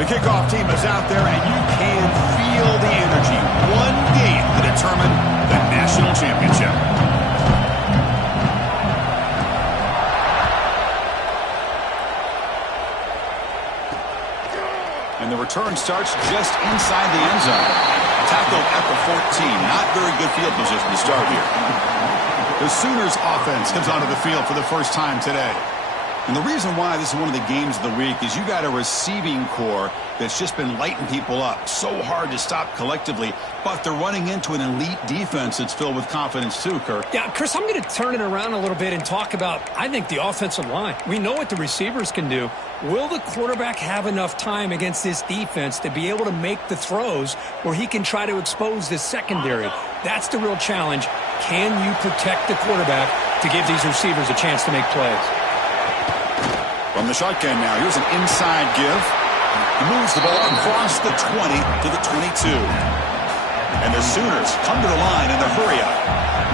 The kickoff team is out there, and you can feel the energy. One game to determine the national championship. And the return starts just inside the end zone. Tackled at the 14. Not very good field position to start here. The Sooners offense comes onto the field for the first time today. And the reason why this is one of the games of the week is you got a receiving core that's just been lighting people up. So hard to stop collectively, but they're running into an elite defense that's filled with confidence too, Kirk. Yeah, Chris, I'm going to turn it around a little bit and talk about, I think, the offensive line. We know what the receivers can do. Will the quarterback have enough time against this defense to be able to make the throws where he can try to expose this secondary? That's the real challenge. Can you protect the quarterback to give these receivers a chance to make plays? From the shotgun now, here's an inside give. He moves the ball across the 20 to the 22. And the Sooners come to the line in the hurry-up.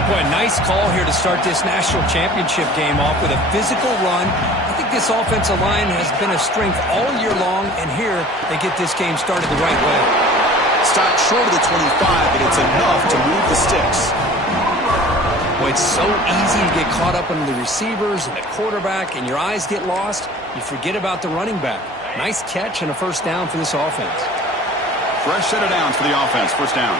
Boy, a nice call here to start this national championship game off with a physical run. I think this offensive line has been a strength all year long, and here they get this game started the right way. Stopped short of the 25, but it's enough to move the sticks. Boy, it's so easy to get caught up in the receivers and the quarterback, and your eyes get lost. You forget about the running back. Nice catch and a first down for this offense. Fresh set of downs for the offense. First down.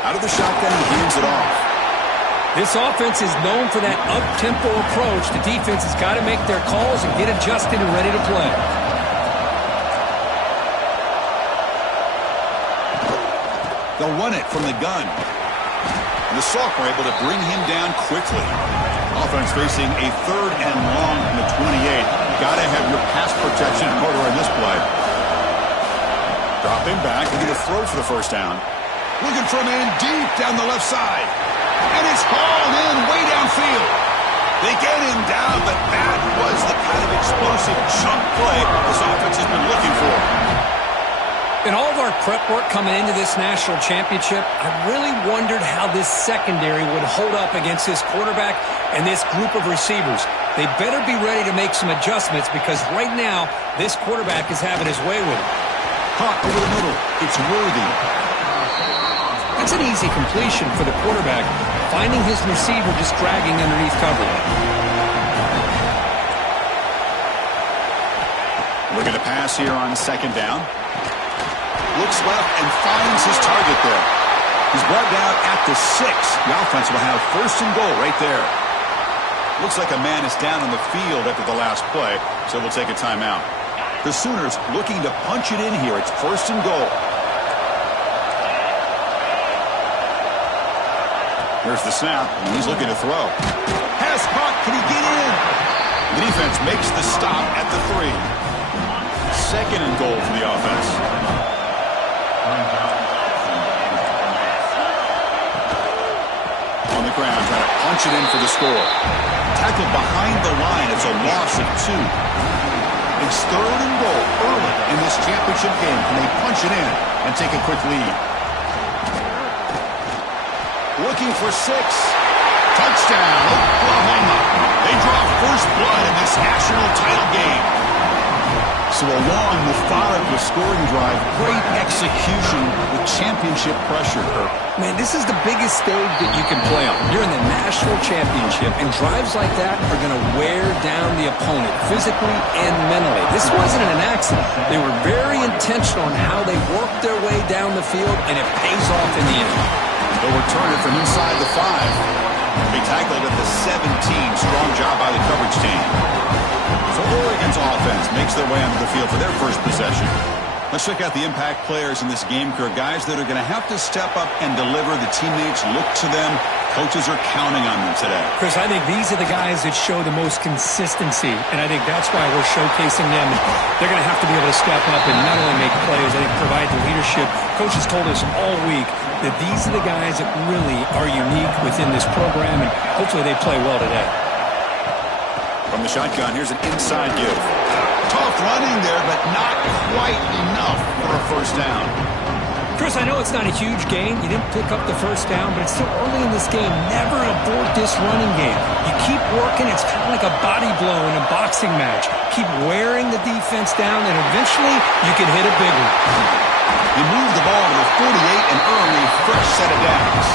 Out of the shotgun, he hands it off. This offense is known for that up-tempo approach. The defense has got to make their calls and get adjusted and ready to play. They'll run it from the gun. The Sock were able to bring him down quickly. Offense facing a third and long from the 28. Got to have your pass protection in order in this play. Dropping back, looking to throw for the first down. Looking for a man deep down the left side. And it's hauled in way downfield. They get him down, but that was the kind of explosive chunk play this offense has been looking for. In all of our prep work coming into this national championship, I really wondered how this secondary would hold up against this quarterback and this group of receivers. They better be ready to make some adjustments because right now, this quarterback is having his way with it. Caught over the middle. It's Worthy. That's an easy completion for the quarterback, finding his receiver just dragging underneath coverage. Look at the pass here on second down. Looks left and finds his target there. He's brought down at the 6. The offense will have first and goal right there. Looks like a man is down on the field after the last play, so we'll take a timeout. The Sooners looking to punch it in here. It's first and goal. Here's the snap, and he's looking to throw. Has caught. Can he get in? The defense makes the stop at the 3. Second and goal for the offense. On the ground, trying to punch it in for the score. Tackled behind the line. It's a loss of 2. It's third and goal early in this championship game. Can they punch it in and take a quick lead? Looking for 6. Touchdown, Oklahoma. They draw first blood in this national title game. So a long, methodical scoring drive. Great execution with championship pressure, Kirk. Man, this is the biggest stage that you can play on. You're in the national championship, and drives like that are going to wear down the opponent physically and mentally. This wasn't an accident. They were very intentional in how they worked their way down the field, and it pays off in the end. They'll return it from inside the 5. They tackled at the 17. Strong job by the coverage team. So Oregon's offense makes their way onto the field for their first possession. Let's check out the impact players in this game, Kirk. Guys that are going to have to step up and deliver. The teammates look to them. Coaches are counting on them today. Chris, I think these are the guys that show the most consistency, and I think that's why we're showcasing them. They're going to have to be able to step up and not only make plays, I think provide the leadership. Coaches told us all week that these are the guys that really are unique within this program, and hopefully they play well today. From the shotgun, here's an inside give. Tough running there, but not quite enough for a first down. Chris, I know it's not a huge gain. You didn't pick up the first down, but it's still early in this game. Never abort this running game. You keep working. It's kind of like a body blow in a boxing match. Keep wearing the defense down, and eventually you can hit a big one. You move the ball to the 48 and earn a fresh set of downs.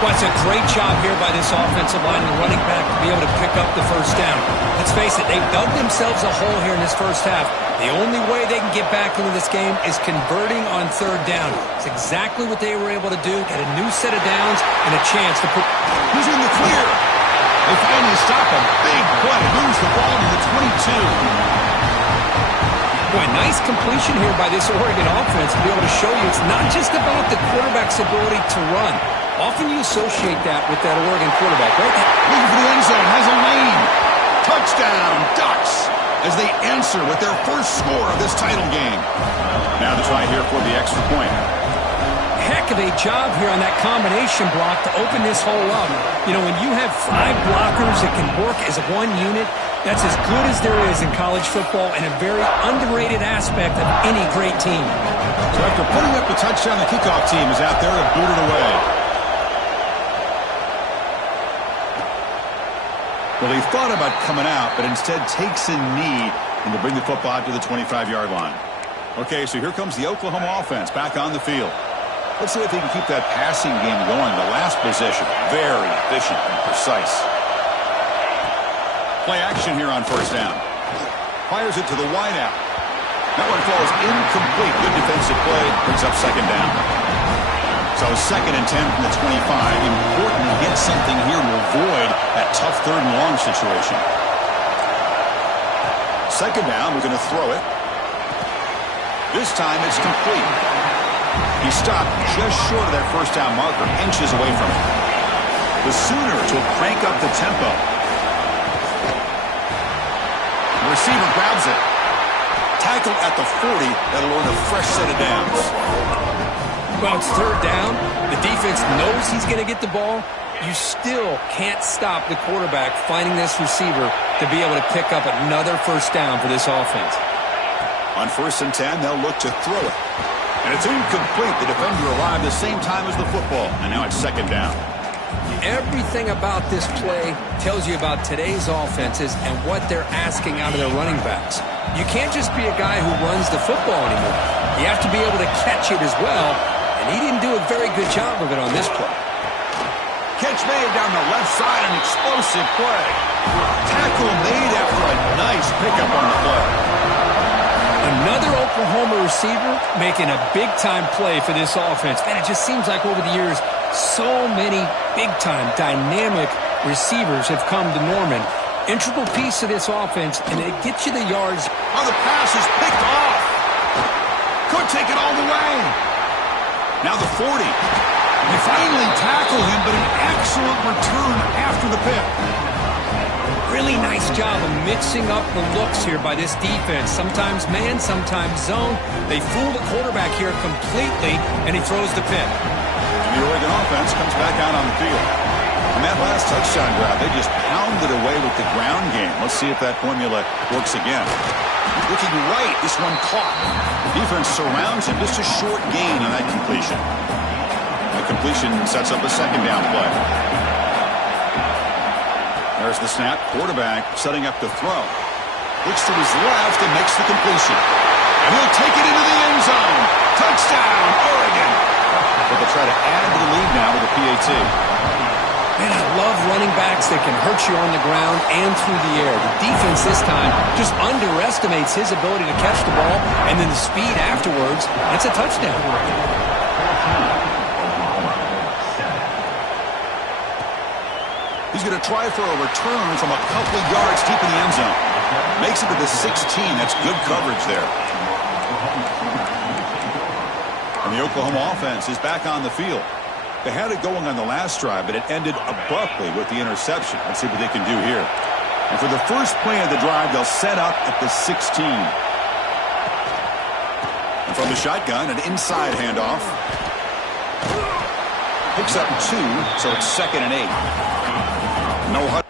Well, it's a great job here by this offensive line and running back to be able to pick up the first down. Let's face it, they've dug themselves a hole here in this first half. The only way they can get back into this game is converting on third down. It's exactly what they were able to do, get a new set of downs and a chance to put... Who's in the clear? They finally stop a big play. Moves the ball to the 22. Boy, nice completion here by this Oregon offense to be able to show you it's not just about the quarterback's ability to run. Often you associate that with that Oregon quarterback, right? Looking for the end zone, has a lane. Touchdown, Ducks, as they answer with their first score of this title game. Now to try here for the extra point. Heck of a job here on that combination block to open this hole up. You know, when you have 5 blockers that can work as one unit, that's as good as there is in college football and a very underrated aspect of any great team. So after putting up the touchdown, the kickoff team is out there to boot it away. Well, he thought about coming out, but instead takes a knee and to bring the football out to the 25-yard line. Okay, so here comes the Oklahoma offense back on the field. Let's see if he can keep that passing game going. The last possession, very efficient and precise. Play action here on first down. Fires it to the wideout. That one falls incomplete. Good defensive play. Brings up second down. So second and 10 from the 25. Important to get something here to avoid that tough third and long situation. Second down, we're going to throw it. This time it's complete. He stopped just short of that first down marker, inches away from it. The Sooners will crank up the tempo. The receiver grabs it. Tackle at the 40. That'll earn a fresh set of downs. Well, it's third down. The defense knows he's going to get the ball. You still can't stop the quarterback finding this receiver to be able to pick up another first down for this offense. On first and 10, they'll look to throw it. And it's incomplete. The defender arrived the same time as the football. And now it's second down. Everything about this play tells you about today's offenses and what they're asking out of their running backs. You can't just be a guy who runs the football anymore. You have to be able to catch it as well. And he didn't do a very good job of it on this play. Catch made down the left side, an explosive play. Tackle made after a nice pickup on the play. Another Oklahoma receiver making a big-time play for this offense. Man, it just seems like over the years, so many big-time, dynamic receivers have come to Norman. Integral piece of this offense, and it gets you the yards. Oh, the pass is picked off. Could take it all the way. Now the 40. They finally tackle him, but an excellent return after the pick. Really nice job of mixing up the looks here by this defense. Sometimes man, sometimes zone. They fool the quarterback here completely, and he throws the pick. And the Oregon offense comes back out on the field. On that last touchdown drive, they just pounded away with the ground game. Let's see if that formula works again. Looking right, this one caught. The defense surrounds him. Just a short gain on that completion. That completion sets up a second down play. There's the snap. Quarterback setting up the throw. Looks to his left and makes the completion. And he'll take it into the end zone. Touchdown, Oregon. But they'll try to add to the lead now with a PAT. Man, I love running backs that can hurt you on the ground and through the air. The defense this time just underestimates his ability to catch the ball, and then the speed afterwards. It's a touchdown. He's going to try for a return from a couple of yards deep in the end zone. Makes it to the 16. That's good coverage there. And the Oklahoma offense is back on the field. They had it going on the last drive, but it ended abruptly with the interception. Let's see what they can do here. And for the first play of the drive, they'll set up at the 16. And from the shotgun, an inside handoff. Picks up 2, so it's second and 8. No huddle.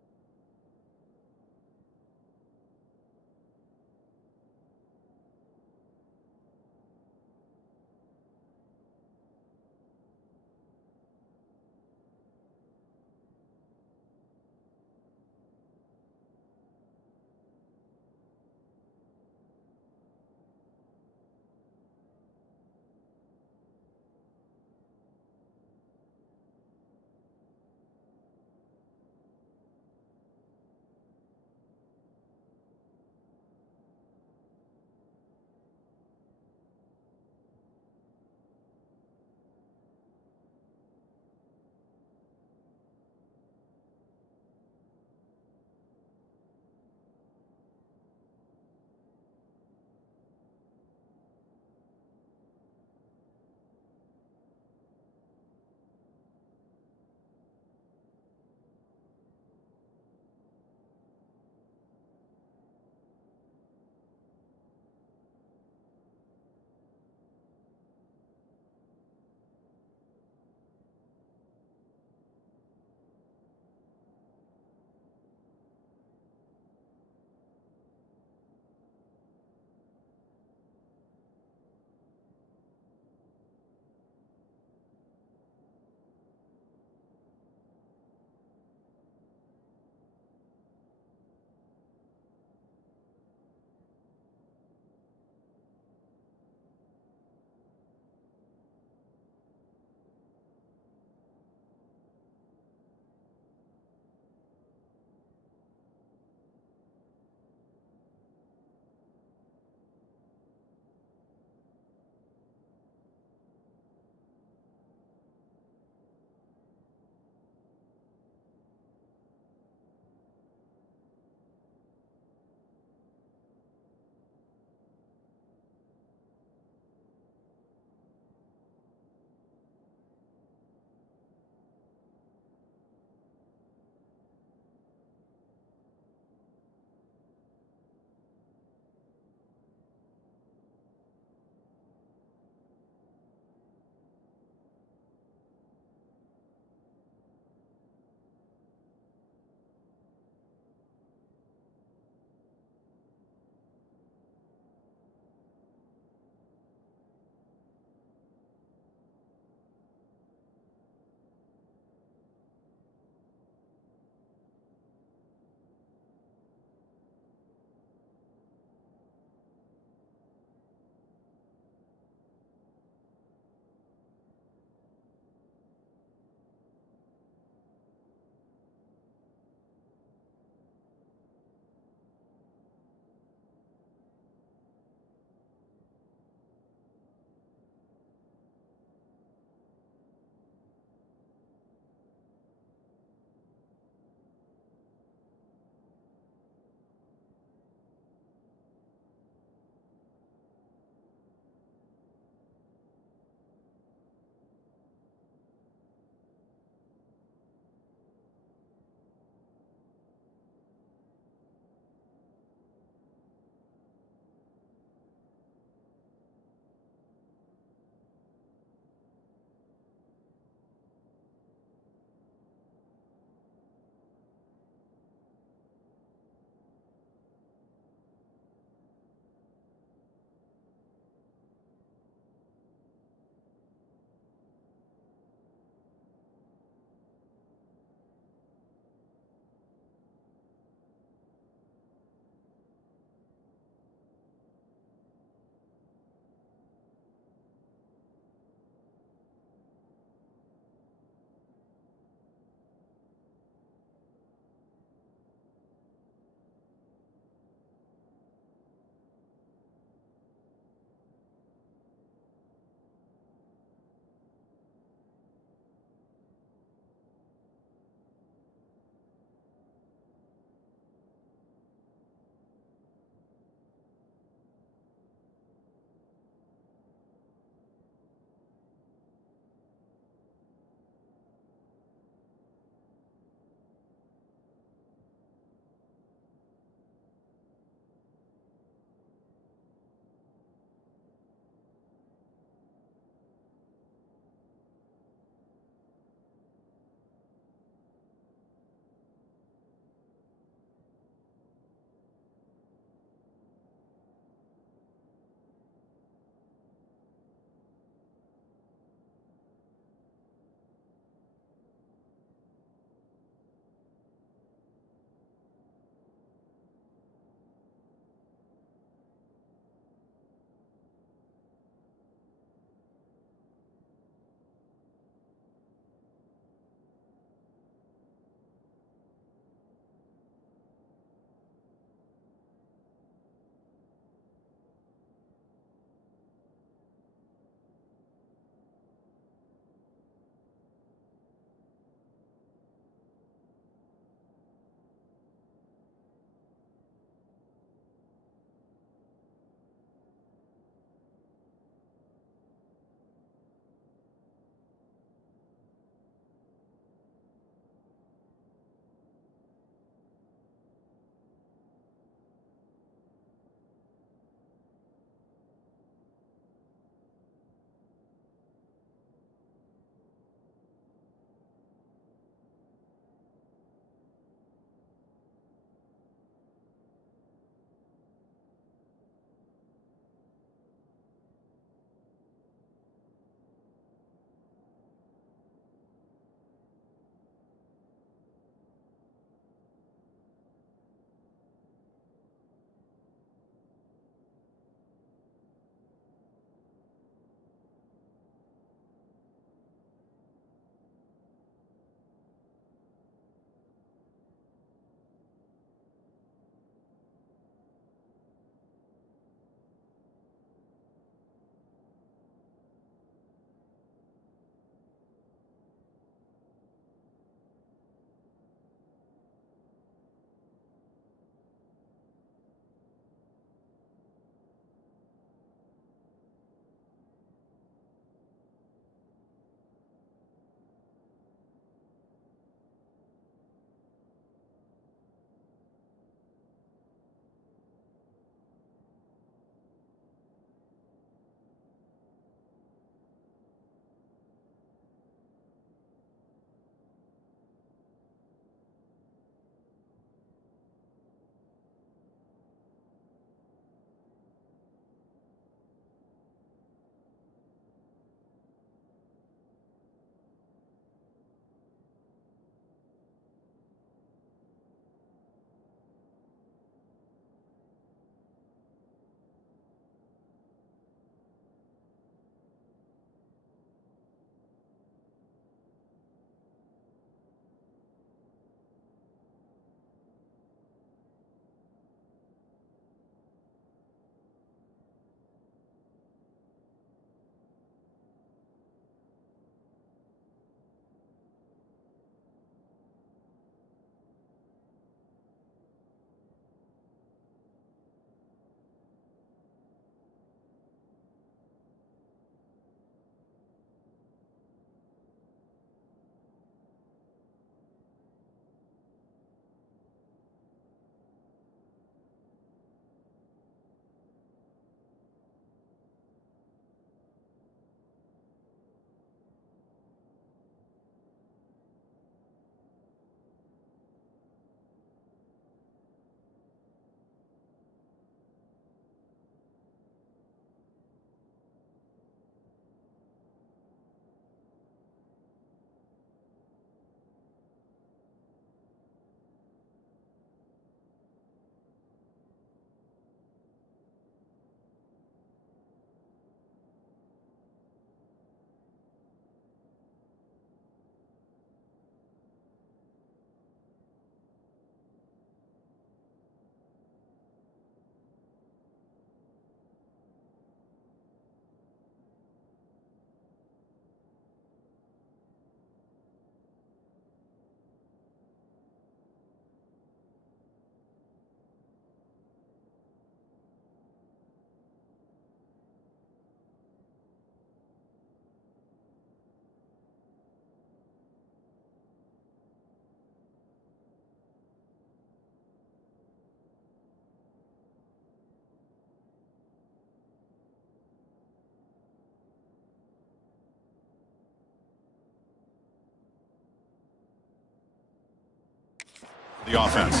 The offense.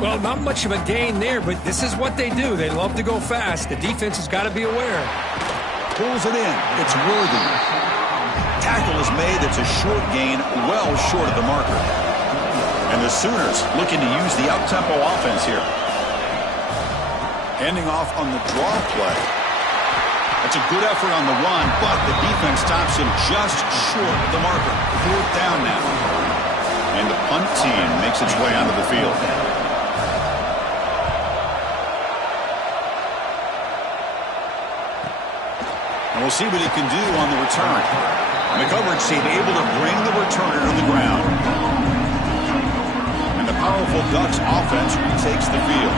Well, not much of a gain there, but this is what they do. They love to go fast. The defense has got to be aware. Pulls it in. It's worthy. Tackle is made. It's a short gain, well short of the marker. And the Sooners looking to use the up-tempo offense here. Handing off on the draw play. That's a good effort on the run, but the defense stops him just short of the marker. 4th down now. And the punt team makes its way onto the field. And we'll see what he can do on the return. And the coverage team able to bring the returner to the ground. And the powerful Ducks offense retakes the field.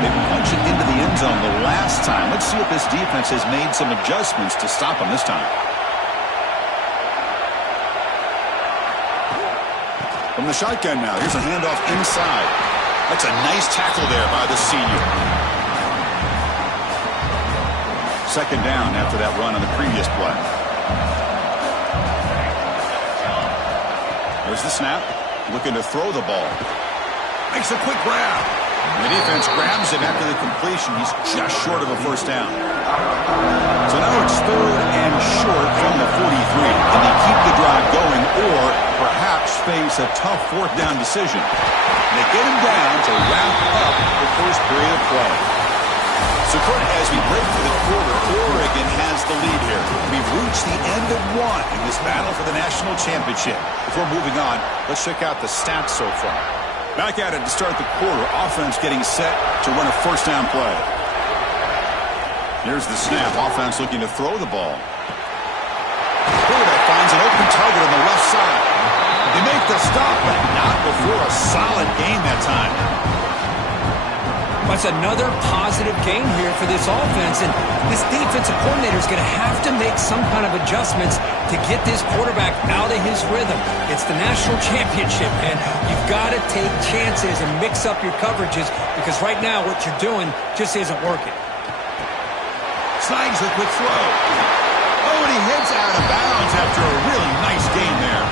They punch it into the end zone the last time. Let's see if this defense has made some adjustments to stop them this time. From the shotgun now, here's a handoff inside. That's a nice tackle there by the senior. 2nd down after that run on the previous play. There's the snap. Looking to throw the ball. Makes a quick grab. And the defense grabs him after the completion. He's just short of a 1st down. So now it's 3rd and short from the 43. Can they keep the drive going or perhaps face a tough 4th down decision? And they get him down to wrap up the first period of play. So, Kurt, as we break for the quarter, Oregon has the lead here. We've reached the end of one in this battle for the national championship. Before moving on, let's check out the stats so far. Back at it to start the quarter. Offense getting set to run a 1st down play. Here's the snap. Offense looking to throw the ball. Quarterback finds an open target on the left side. They make the stop, but not before a solid gain that time. That's another positive gain here for this offense, and this defensive coordinator is going to have to make some kind of adjustments to get this quarterback out of his rhythm. It's the national championship, and you've got to take chances and mix up your coverages because right now what you're doing just isn't working. Snags a quick throw. Oh, and he heads out of bounds after a really nice gain there.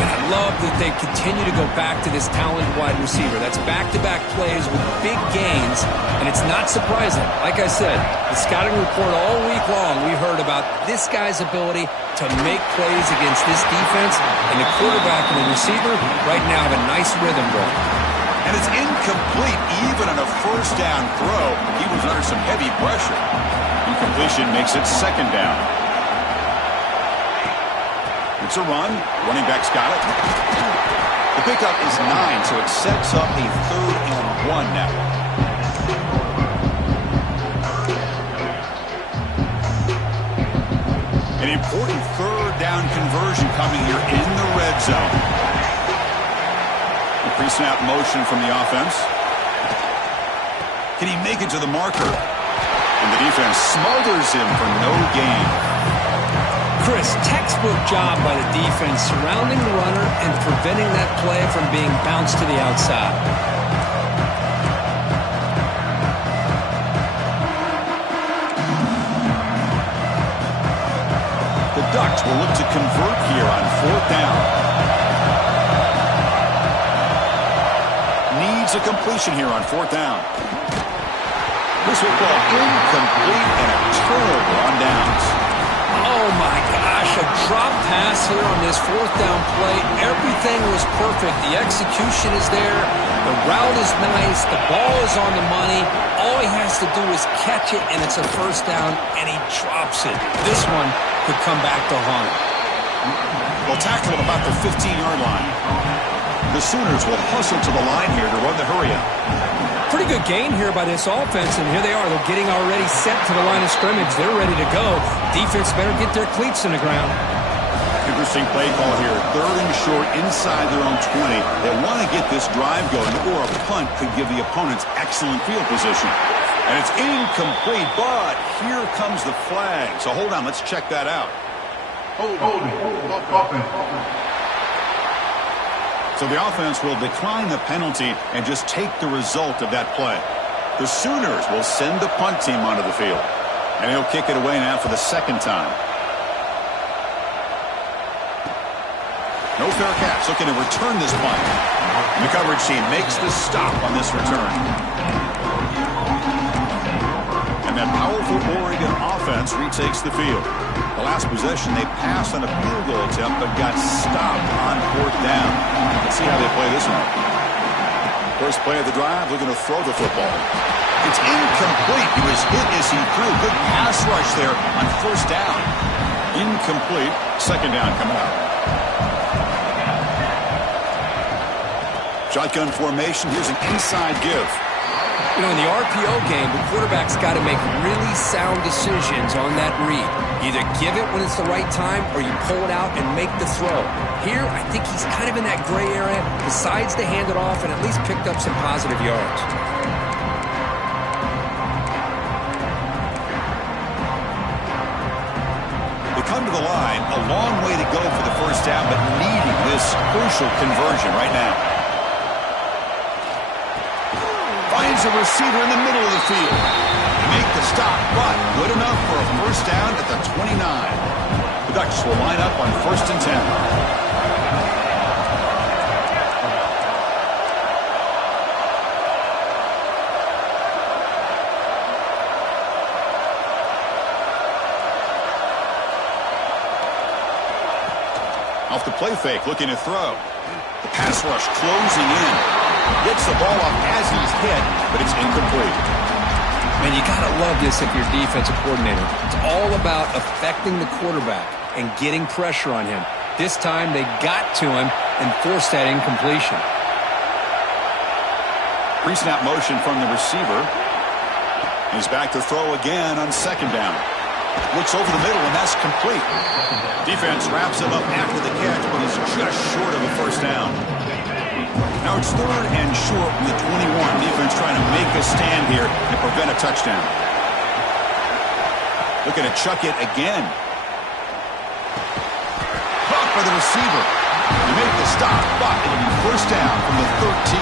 And I love that they continue to go back to this talented wide receiver. That's back-to-back plays with big gains, and it's not surprising. Like I said, the scouting report all week long, we heard about this guy's ability to make plays against this defense, and the quarterback and the receiver right now have a nice rhythm going. And it's incomplete even on a 1st down throw. He was under some heavy pressure. Incompletion makes it 2nd down. It's a run. Running back's got it. The pickup is 9, so it sets up a 3rd and 1 now. An important 3rd down conversion coming here in the red zone. A pre-snap motion from the offense. Can he make it to the marker? And the defense smothers him for no gain. Chris, textbook job by the defense surrounding the runner and preventing that play from being bounced to the outside. The Ducks will look to convert here on 4th down. Needs a completion here on 4th down. This will fall incomplete and a turnover on downs. Oh my gosh, a drop pass here on this 4th down play. Everything was perfect. The execution is there. The route is nice. The ball is on the money. All he has to do is catch it, and it's a 1st down, and he drops it. This one could come back to haunt him. Will tackle at about the 15-yard line. The Sooners will hustle to the line here to run the hurry-up. Pretty good gain here by this offense, and here they are. They're getting already set to the line of scrimmage. They're ready to go. Defense better get their cleats in the ground. Interesting play call here. 3rd and short inside their own 20. They want to get this drive going, or a punt could give the opponents excellent field position. And it's incomplete, but here comes the flag. So hold on, let's check that out. So the offense will decline the penalty and just take the result of that play. The Sooners will send the punt team onto the field. And he'll kick it away now for the 2nd time. No fair catch, looking to return this punt. And the coverage team makes the stop on this return. And that powerful Oregon offense retakes the field. The last possession, they passed on a field goal attempt, but got stopped on 4th down. Let's see how they play this one. First play of the drive, looking to throw the football. It's incomplete. He was hit as he threw. Good pass rush there on 1st down. Incomplete. 2nd down coming up. Shotgun formation. Here's an inside give. You know, in the RPO game, the quarterback's got to make really sound decisions on that read. Either give it when it's the right time or you pull it out and make the throw. Here, I think he's kind of in that gray area, decides to hand it off and at least picked up some positive yards. They come to the line, a long way to go for the 1st down, but needing this crucial conversion right now. Finds a receiver in the middle of the field. Make the stop, but good enough for a 1st down at the 29. The Ducks will line up on 1st and 10. Off the play fake, looking to throw. The pass rush closing in. Gets the ball off as he's hit, but it's incomplete. Man, you got to love this if you're a defensive coordinator. It's all about affecting the quarterback and getting pressure on him. This time they got to him and forced that incompletion. Pre-snap motion from the receiver. He's back to throw again on 2nd down. Looks over the middle, and that's complete. Defense wraps him up after the catch, but he's just short of a 1st down. Now it's 3rd and short from the 21. Defense trying to make a stand here and prevent a touchdown. Looking to chuck it again. Caught by the receiver. They make the stop, but it'll be 1st down from the 13.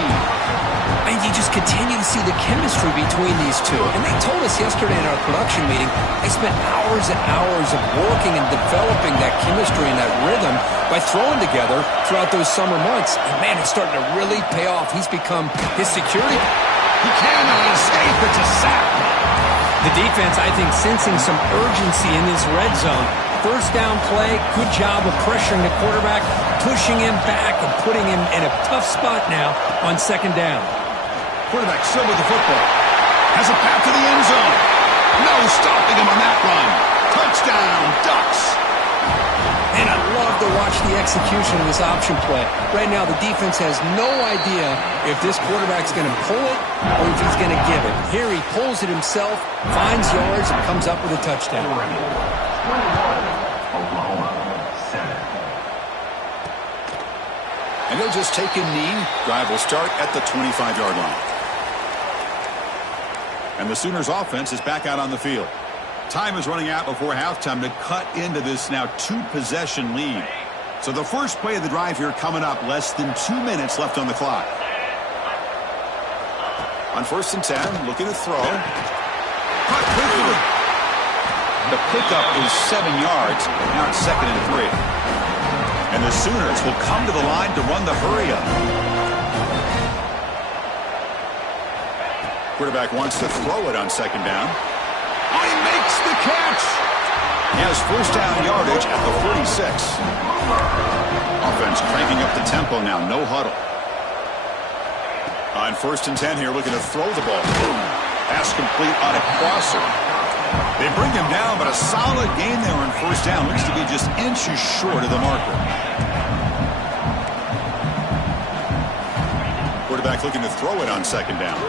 And you just continue to see the chemistry between these two. And they told us yesterday in our production meeting, they spent hours and hours of working and developing that chemistry and that rhythm by throwing together throughout those summer months. And, man, it's starting to really pay off. He's become his security. He cannot escape. It's a sack. The defense, I think, sensing some urgency in this red zone. 1st down play, good job of pressuring the quarterback, pushing him back and putting him in a tough spot now on 2nd down. Quarterback still with the football. Has a path to the end zone. No stopping him on that run. Touchdown, Ducks. And I love to watch the execution of this option play. Right now, the defense has no idea if this quarterback's going to pull it or if he's going to give it. Here he pulls it himself, finds yards, and comes up with a touchdown. And he'll just take a knee. Drive will start at the 25-yard line. And the Sooners offense is back out on the field. Time is running out before halftime to cut into this now 2-possession lead. So the first play of the drive here coming up, less than 2 minutes left on the clock. On 1st and 10, looking to throw. Caught quickly. The pickup is 7 yards. Now it's 2nd and 3. And the Sooners will come to the line to run the hurry-up. Quarterback wants to throw it on 2nd down. Oh, he makes the catch! He has 1st down yardage at the 46. Offense cranking up the tempo now, no huddle. On 1st and 10 here, looking to throw the ball. Pass complete on a crosser. They bring him down, but a solid gain there on 1st down. Looks to be just inches short of the marker. Quarterback looking to throw it on 2nd down.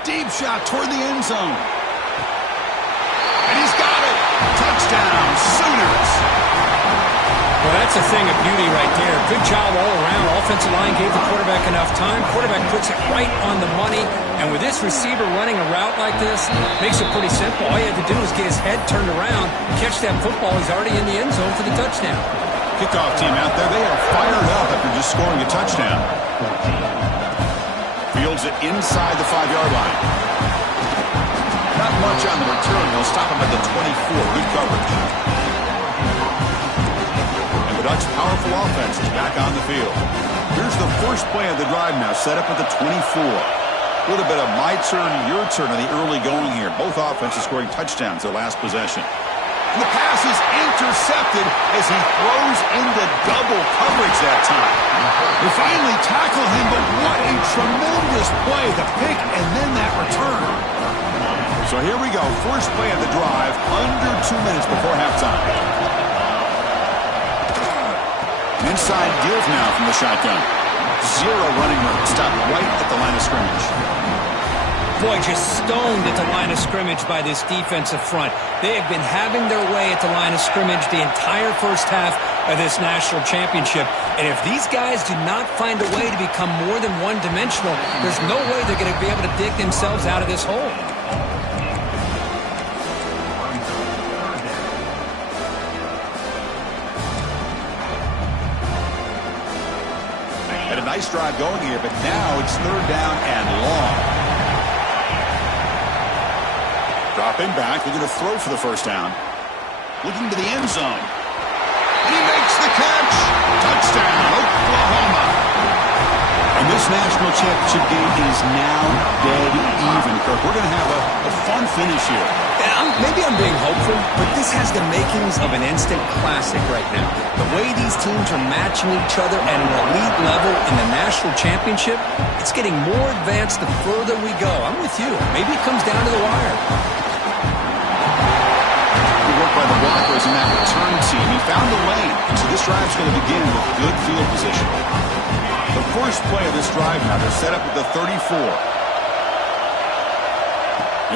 Deep shot toward the end zone. And he's got it. Touchdown, Sooners. Well, that's a thing of beauty right there. Good job all around. Offensive line gave the quarterback enough time. Quarterback puts it right on the money. And with this receiver running a route like this, makes it pretty simple. All you have to do is get his head turned around, catch that football. He's already in the end zone for the touchdown. Kickoff team out there, they are fired up after just scoring a touchdown. Fields it inside the 5-yard line. Not much on the return. They'll stop him at the 24. Good coverage. And The Ducks' powerful offense is back on the field. Here's the first play of the drive now, set up at the 24. A little bit of my turn, your turn on the early going here. Both offenses scoring touchdowns their last possession. And the pass is intercepted as he throws into double coverage that time. They finally tackle him, but what a tremendous play. The pick and then that return. So here we go. First play of the drive, under 2 minutes before halftime. Inside give now from the shotgun. Zero running room. Stopped right at the line of scrimmage. Boy, just stoned at the line of scrimmage by this defensive front. They have been having their way at the line of scrimmage the entire first half of this national championship. And if these guys do not find a way to become more than one-dimensional, there's no way they're going to be able to dig themselves out of this hole. Had a nice drive going here, but now it's third down and long. Dropping back, they're going to throw for the first down. Looking to the end zone. And he makes the catch. Touchdown, Oklahoma. And this national championship game is now dead even, Kirk. We're going to have a fun finish here. Maybe I'm being hopeful, but this has the makings of an instant classic right now. The way these teams are matching each other at an elite level in the national championship, it's getting more advanced the further we go. I'm with you. Maybe it comes down to the wire. Good work by the blockers in that return team. He found the lane, so this drive's going to begin with good field position. The first play of this drive now, they're set up at the 34.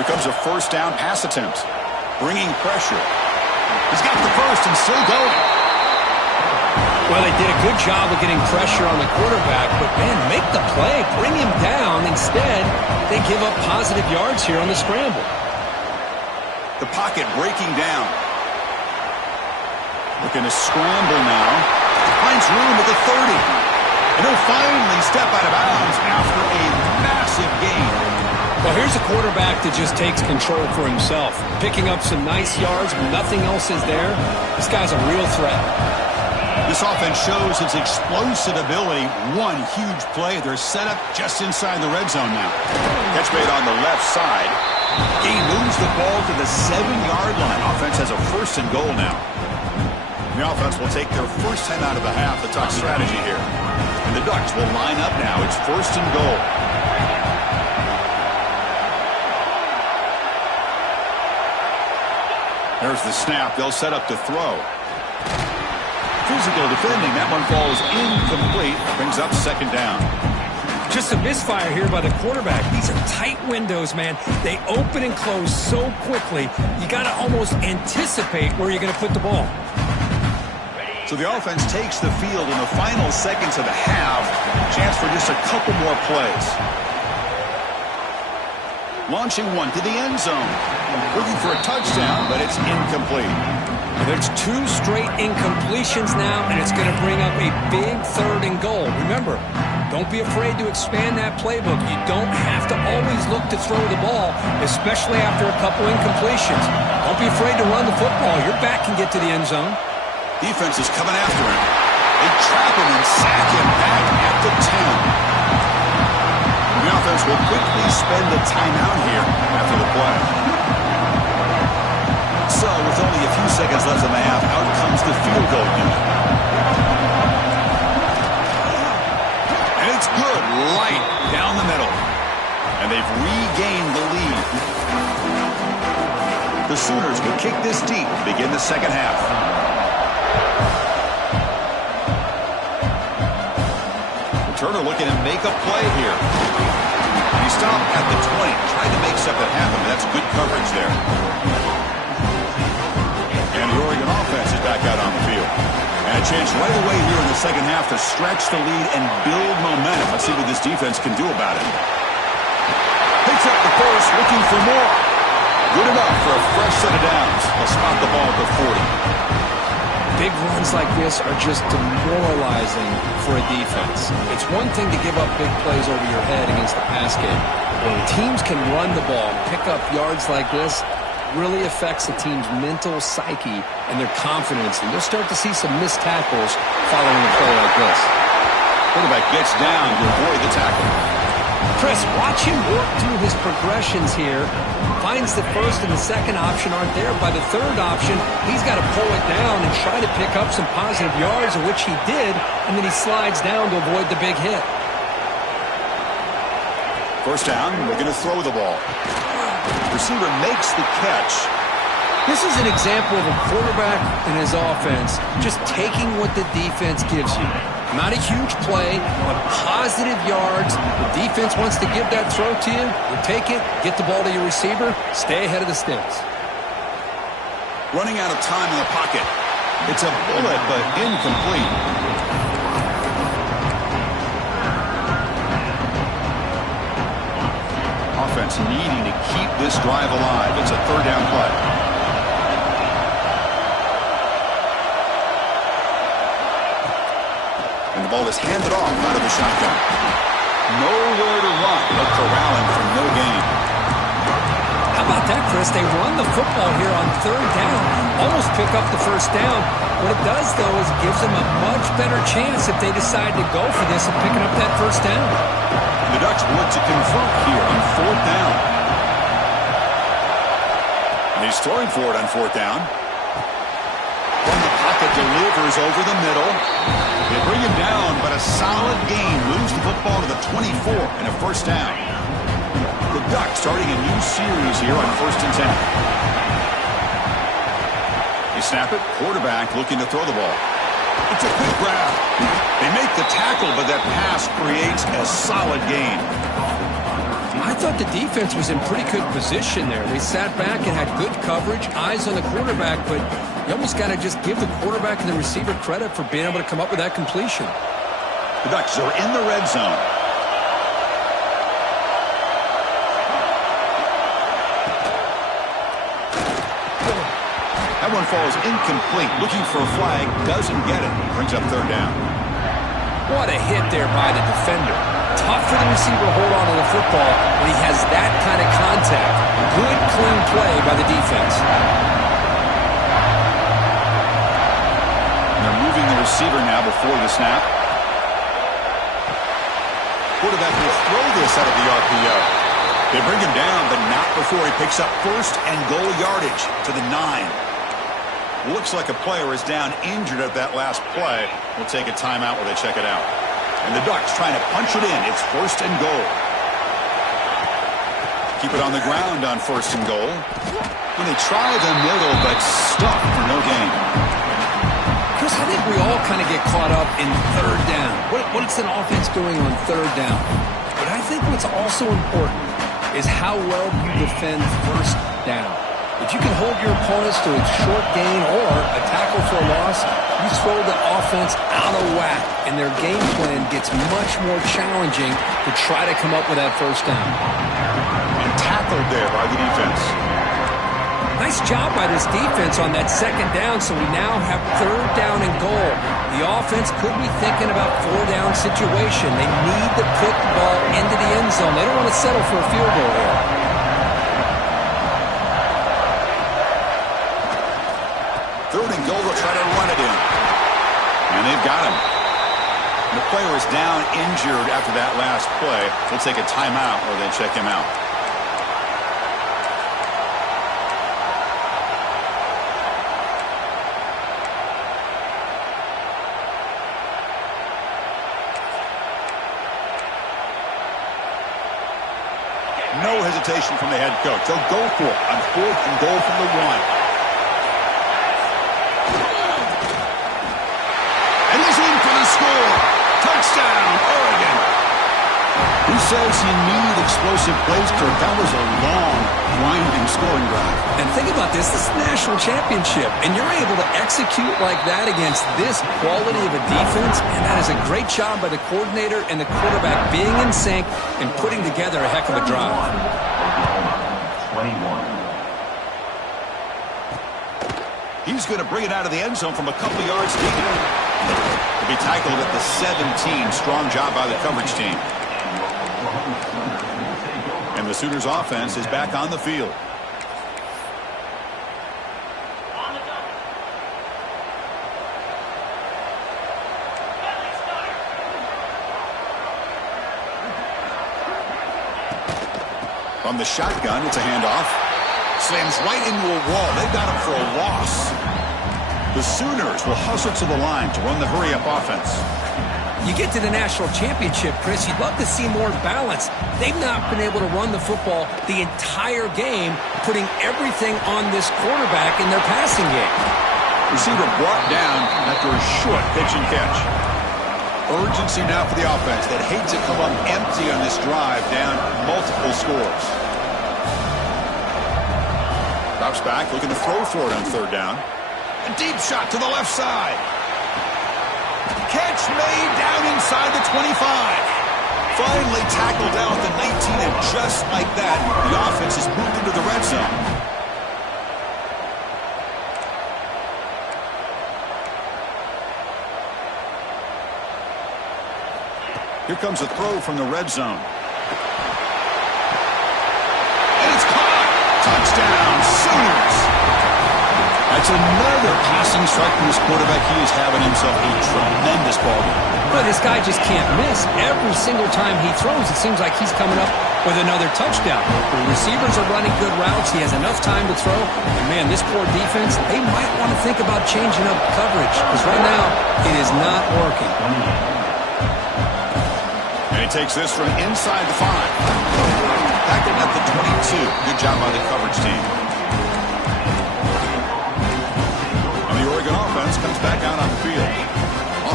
Here comes a first down pass attempt. Bringing pressure. He's got the first and still going. Well, they did a good job of getting pressure on the quarterback, but, man, make the play. Bring him down. Instead, they give up positive yards here on the scramble. The pocket breaking down. Looking to scramble now. Finds room at the 30. And he'll finally step out of bounds after a massive gain. Well, here's a quarterback that just takes control for himself. Picking up some nice yards when nothing else is there. This guy's a real threat. This offense shows its explosive ability. One huge play. They're set up just inside the red zone now. Catch made on the left side. He moves the ball to the 7-yard line. Offense has a first and goal now. The offense will take their first time out of the half. The top strategy here. And the Ducks will line up now. It's first and goal. There's the snap. They'll set up to throw. Physical defending. That one falls incomplete. Brings up second down. Just a misfire here by the quarterback. These are tight windows, man. They open and close so quickly. You got to almost anticipate where you're going to put the ball. So the offense takes the field in the final seconds of the half. Chance for just a couple more plays. Launching one to the end zone. Looking for a touchdown, but it's incomplete. There's 2 straight incompletions now, and it's going to bring up a big third and goal. Remember, don't be afraid to expand that playbook. You don't have to always look to throw the ball, especially after a couple incompletions. Don't be afraid to run the football. Your back can get to the end zone. Defense is coming after him. They trap him and sack him back at the 10. The offense will quickly spend a timeout here after the play. So, with only a few seconds left in the half, out comes the field goal unit. And it's good, light down the middle. And they've regained the lead. The Sooners will kick this deep to begin the second half. Turner looking to make a play here. He stopped at the 20, trying to make something happen, but that's good coverage there. And the Oregon offense is back out on the field. And a chance right away here in the second half to stretch the lead and build momentum. Let's see what this defense can do about it. Picks up the first, looking for more. Good enough for a fresh set of downs. They'll spot the ball at the 40. Big runs like this are just demoralizing for a defense. It's one thing to give up big plays over your head against the pass game. When teams can run the ball and pick up yards like this, really affects the team's mental psyche and their confidence, and you'll start to see some missed tackles following a play like this. Quarterback gets down to avoid the tackle. Chris, watch him work through his progressions here. Finds the first and the second option aren't there. By the third option, he's got to pull it down and try to pick up some positive yards, which he did, and then he slides down to avoid the big hit. First down, we're going to throw the ball. Receiver makes the catch. This is an example of a quarterback and his offense just taking what the defense gives you. Not a huge play, but positive yards. The defense wants to give that throw to you. You take it, get the ball to your receiver, stay ahead of the sticks. Running out of time in the pocket. It's a bullet, but incomplete. Offense needing to keep this drive alive. It's a third down play. And the ball is handed off out of the shotgun. Nowhere to run, but corralling for no gain. How about that, Chris? They run the football here on third down. Almost pick up the first down. What it does, though, is it gives them a much better chance if they decide to go for this and picking up that first down. The Ducks want to convert here on fourth down. And he's throwing for it on fourth down. From the pocket, delivers over the middle. They bring him down, but a solid gain moves the football to the 24 and a first down. The Ducks starting a new series here on 1st and 10. They snap it. Quarterback looking to throw the ball. It's a quick grab. They make the tackle, but that pass creates a solid gain. I thought the defense was in pretty good position there. They sat back and had good coverage, eyes on the quarterback, but you almost got to just give the quarterback and the receiver credit for being able to come up with that completion. The Ducks are in the red zone. That one falls incomplete. Looking for a flag. Doesn't get it. Brings up third down. What a hit there by the defender. Tough for the receiver to hold on to the football when he has that kind of contact. Good, clean play by the defense. They're moving the receiver now before the snap. Quarterback will throw this out of the RPO. They bring him down, but not before he picks up first and goal yardage to the 9. Looks like a player is down injured at that last play. We'll take a timeout while they check it out. And the Ducks trying to punch it in. It's first and goal. Keep it on the ground on first and goal. And they try the middle, but stuck for no gain. Chris, I think we all kind of get caught up in third down. What's an offense doing on third down? But I think what's also important is how well you defend first down. If you can hold your opponents to a short gain or a tackle for a loss, you throw the offense out of whack, and their game plan gets much more challenging to try to come up with that first down. And tackled there by the defense. Nice job by this defense on that second down, so we now have third down and goal. The offense could be thinking about four-down situation. They need to put the ball into the end zone. They don't want to settle for a field goal here. Third and goal, they'll try to run it in. And they've got him. The player is down injured after that last play. We'll take a timeout or they check him out. No hesitation from the head coach. They'll go for it on fourth and goal from the 1. And he's in for the score. Touchdown, Oregon. Who says you need explosive plays, Kirk? That was a long, winding scoring drive. And think about this. This is the national championship, and you're able to execute like that against this quality of a defense, and that is a great job by the coordinator and the quarterback being in sync and putting together a heck of a drive. 21. He's going to bring it out of the end zone from a couple yards deep. To be tackled at the 17. Strong job by the coverage team. And the Sooners offense is back on the field. From the shotgun, it's a handoff. Slams right into a wall. They've got him for a loss. The Sooners will hustle to the line to run the hurry-up offense. You get to the national championship, Chris, you'd love to see more balance. They've not been able to run the football the entire game, putting everything on this quarterback in their passing game. Receiver brought down after a short pitch and catch. Urgency now for the offense that hates to come up empty on this drive, down multiple scores. Drops back, looking to throw for it on third down. A deep shot to the left side. Catch made down inside the 25. Finally tackled down at the 19, and just like that, the offense has moved into the red zone. Here comes a throw from the red zone. And it's caught. Touchdown, Sooners. That's another passing strike from this quarterback. He is having himself a tremendous ball game. But this guy just can't miss. Every single time he throws, it seems like he's coming up with another touchdown. The receivers are running good routes. He has enough time to throw. And, man, this poor defense, they might want to think about changing up coverage because right now it is not working. And he takes this from inside the 5. Tackled at the 22. Good job by the coverage team. And the Oregon offense comes back out on the field.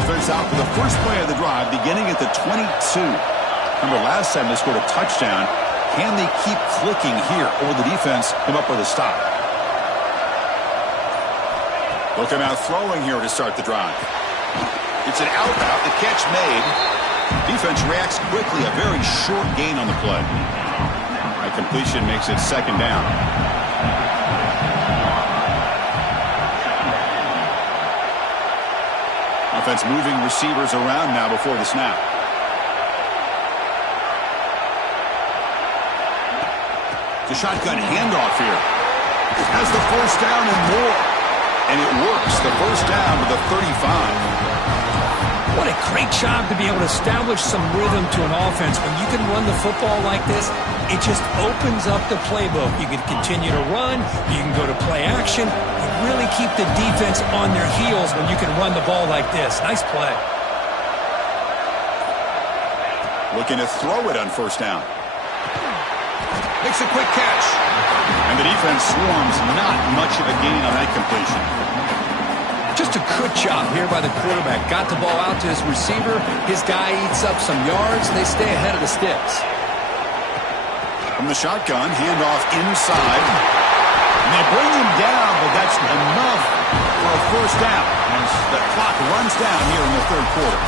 Offense out for the first play of the drive, beginning at the 22. Remember, last time they scored a touchdown. Can they keep clicking here, or the defense come up with a stop? Looking out throwing here to start the drive. It's an out route. The catch made. Defense reacts quickly. A very short gain on the play. That completion makes it second down. Offense moving receivers around now before the snap. The shotgun handoff here. Has the first down and more. And it works. The first down to the 35. What a great job to be able to establish some rhythm to an offense. When you can run the football like this, it just opens up the playbook. You can continue to run. You can go to play action. You really keep the defense on their heels when you can run the ball like this. Nice play. Looking to throw it on first down. Makes a quick catch. And the defense swarms. Not much of a gain on that completion. Just a good job here by the quarterback. Got the ball out to his receiver. His guy eats up some yards. They stay ahead of the sticks. From the shotgun, handoff inside. And they bring him down, but that's enough for a first down as the clock runs down here in the third quarter.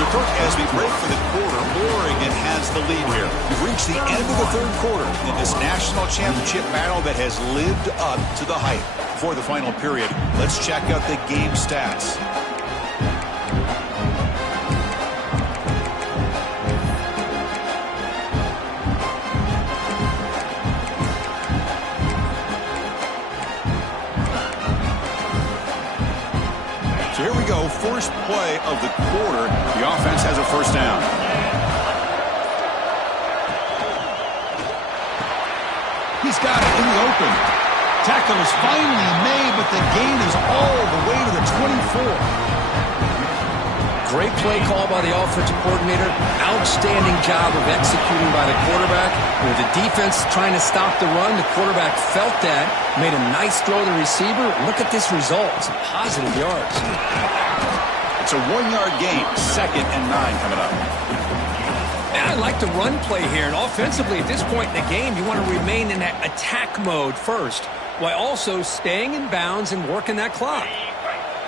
So, Kirk, as we break for the quarter, Oregon has the lead here. We've reached the end of the third quarter in this national championship battle that has lived up to the hype. Before the final period, let's check out the game stats. So here we go, first play of the quarter. The offense has a first down. He's got it in the open. Tackle is finally made, but the gain is all the way to the 24. Great play call by the offensive coordinator. Outstanding job of executing by the quarterback. With the defense trying to stop the run, the quarterback felt that, made a nice throw to the receiver. Look at this result. Some positive yards. It's a 1-yard gain. 2nd and 9 coming up. And I like the run play here. And offensively, at this point in the game, you want to remain in that attack mode first, while also staying in bounds and working that clock.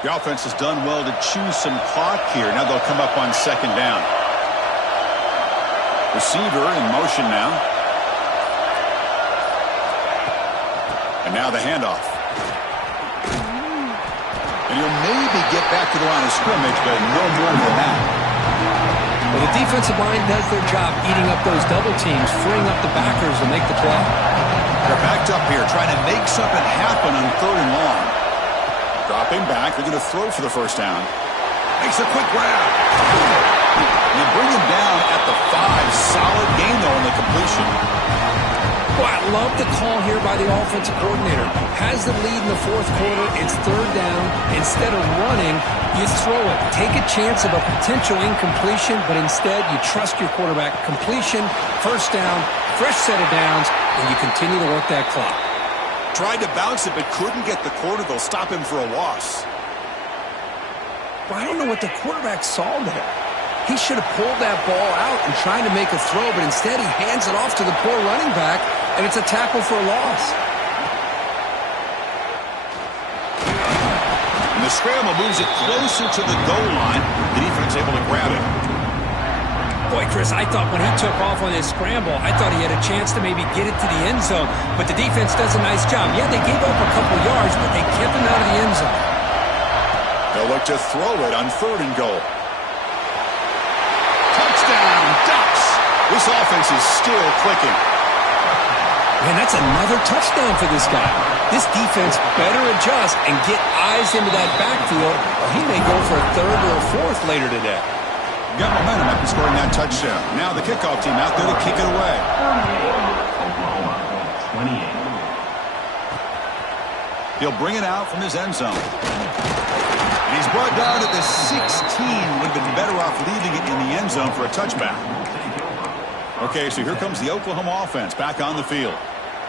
The offense has done well to choose some clock here. Now they'll come up on second down. Receiver in motion now. And now the handoff. And he'll maybe get back to the line of scrimmage, but no more than that. Well, the defensive line does their job eating up those double teams, freeing up the backers to make the play. They're backed up here, trying to make something happen on third and long. Dropping back, they're going to throw for the first down. Makes a quick grab. And they bring him down at the 5. Solid gain, though, on the completion. Well, I love the call here by the offensive coordinator. Has the lead in the fourth quarter. It's third down. Instead of running, you throw it. Take a chance of a potential incompletion, but instead you trust your quarterback. Completion, first down, fresh set of downs, and you continue to work that clock. Tried to bounce it, but couldn't get the corner. They'll stop him for a loss. Well, I don't know what the quarterback saw there. He should have pulled that ball out and tried to make a throw, but instead he hands it off to the poor running back, and it's a tackle for a loss. And the scramble moves it closer to the goal line. The defense able to grab it. Boy, Chris, I thought when he took off on his scramble, I thought he had a chance to maybe get it to the end zone, but the defense does a nice job. Yeah, they gave up a couple yards, but they kept him out of the end zone. They'll look to throw it on 3rd and goal. Touchdown, Ducks! This offense is still clicking. Man, that's another touchdown for this guy. This defense better adjust and get eyes into that backfield, or he may go for a 3rd or a 4th later today. Got momentum after scoring that touchdown. Now the kickoff team out there to kick it away. 28. He'll bring it out from his end zone. And he's brought down at the 16. Would have been better off leaving it in the end zone for a touchback. Okay, so here comes the Oklahoma offense back on the field.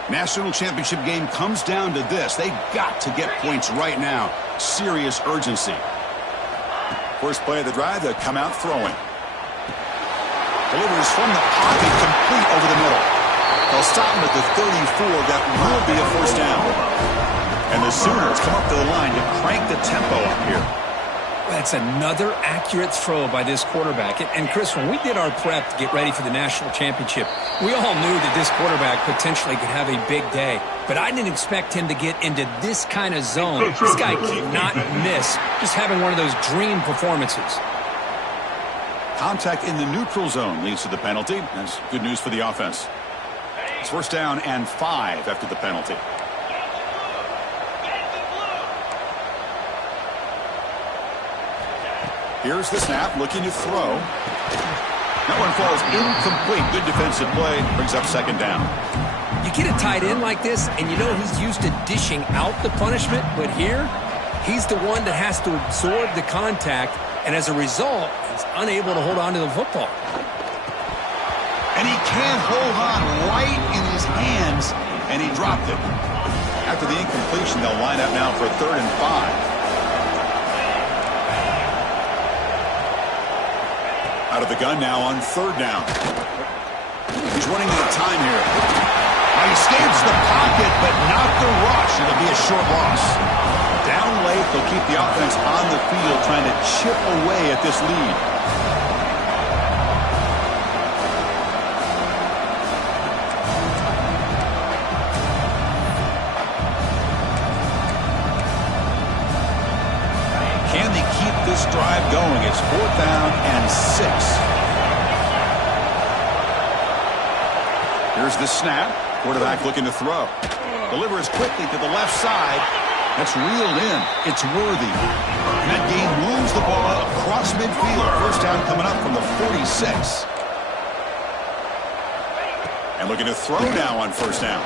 National championship game comes down to this. They've got to get points right now. Serious urgency. First play of the drive, they'll come out throwing. Delivers from the pocket, complete over the middle. They'll stop him at the 34. That will be a first down. And the Sooners come up to the line to crank the tempo up here. That's another accurate throw by this quarterback. And Chris, when we did our prep to get ready for the national championship, we all knew that this quarterback potentially could have a big day. But I didn't expect him to get into this kind of zone. This guy cannot miss. Just having one of those dream performances. Contact in the neutral zone leads to the penalty. That's good news for the offense. It's first down and 5 after the penalty. Here's the snap, looking to throw. That one falls incomplete. Good defensive play. Brings up second down. You get a tight end like this, and you know he's used to dishing out the punishment, but here, he's the one that has to absorb the contact, and as a result, he's unable to hold on to the football. And he can't hold on right in his hands, and he dropped it. After the incompletion, they'll line up now for a 3rd and 5. Out of the gun now on 3rd down. He's running out of time here. He escapes the pocket, but not the rush. It'll be a short loss. Down late, they'll keep the offense on the field trying to chip away at this lead. Can they keep this drive going? It's 4th down and 6. Here's the snap. Quarterback looking to throw. Delivers quickly to the left side. That's reeled in. It's Worthy. And that game moves the ball across midfield. First down coming up from the 46. And looking to throw now on first down.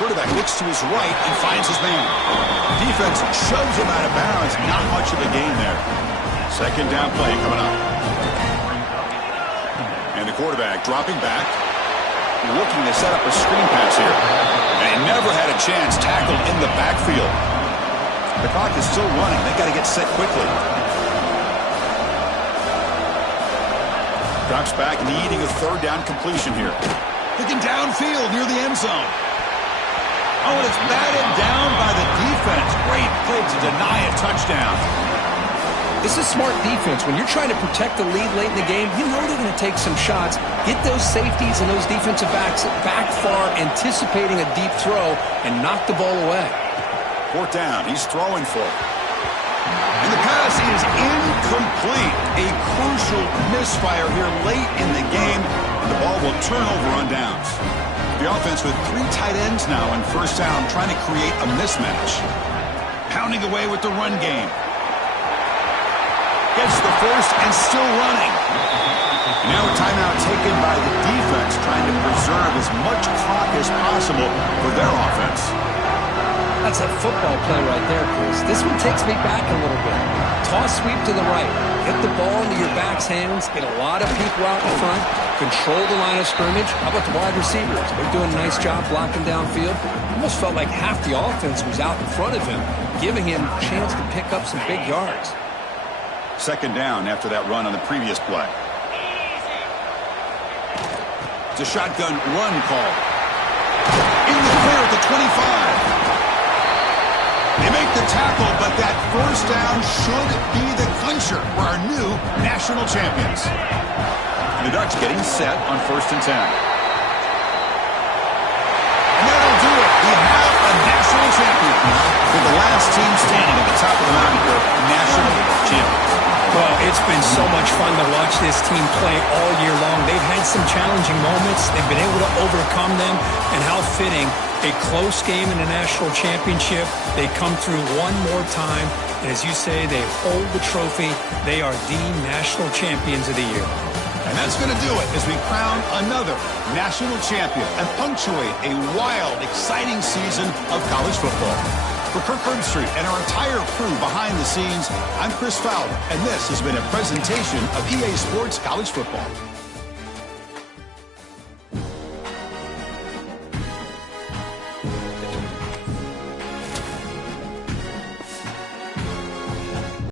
Quarterback looks to his right and finds his man. Defense shoves him out of bounds. Not much of a gain there. Second down play coming up. And the quarterback dropping back. Looking to set up a screen pass here. And he never had a chance. Tackled in the backfield. The clock is still running. They got to get set quickly. Drops back, needing a 3rd down completion here. Looking downfield near the end zone. Oh, and it's batted down by the defense. Great play to deny a touchdown. This is smart defense. When you're trying to protect the lead late in the game, you know they're going to take some shots. Get those safeties and those defensive backs back far, anticipating a deep throw, and knock the ball away. 4th down. He's throwing for it. And the pass is incomplete. A crucial misfire here late in the game. And the ball will turn over on downs. The offense with 3 tight ends now in first down, trying to create a mismatch. Pounding away with the run game. Gets the first and still running. And now a timeout taken by the defense, trying to preserve as much clock as possible for their offense. That's a football play right there, Chris. This one takes me back a little bit. Toss sweep to the right. Get the ball into your back's hands. Get a lot of people out in front. Control the line of scrimmage. How about the wide receivers? They're doing a nice job blocking downfield. Almost felt like half the offense was out in front of him, giving him a chance to pick up some big yards. Second down after that run on the previous play. It's a shotgun run call. In the clear at the 25. They make the tackle, but that first down should be the clincher for our new national champions. The Ducks getting set on 1st and 10. And that'll do it. We have a national champion. With the last team standing at the top of the mountain here, national champions. Well, it's been so much fun to watch this team play all year long. They've had some challenging moments. They've been able to overcome them. And how fitting, a close game in the national championship. They come through one more time. And as you say, they hold the trophy. They are the national champions of the year. And that's going to do it as we crown another national champion and punctuate a wild, exciting season of college football. For Kirk Herbstreit and our entire crew behind the scenes, I'm Chris Fowler, and this has been a presentation of EA Sports College Football.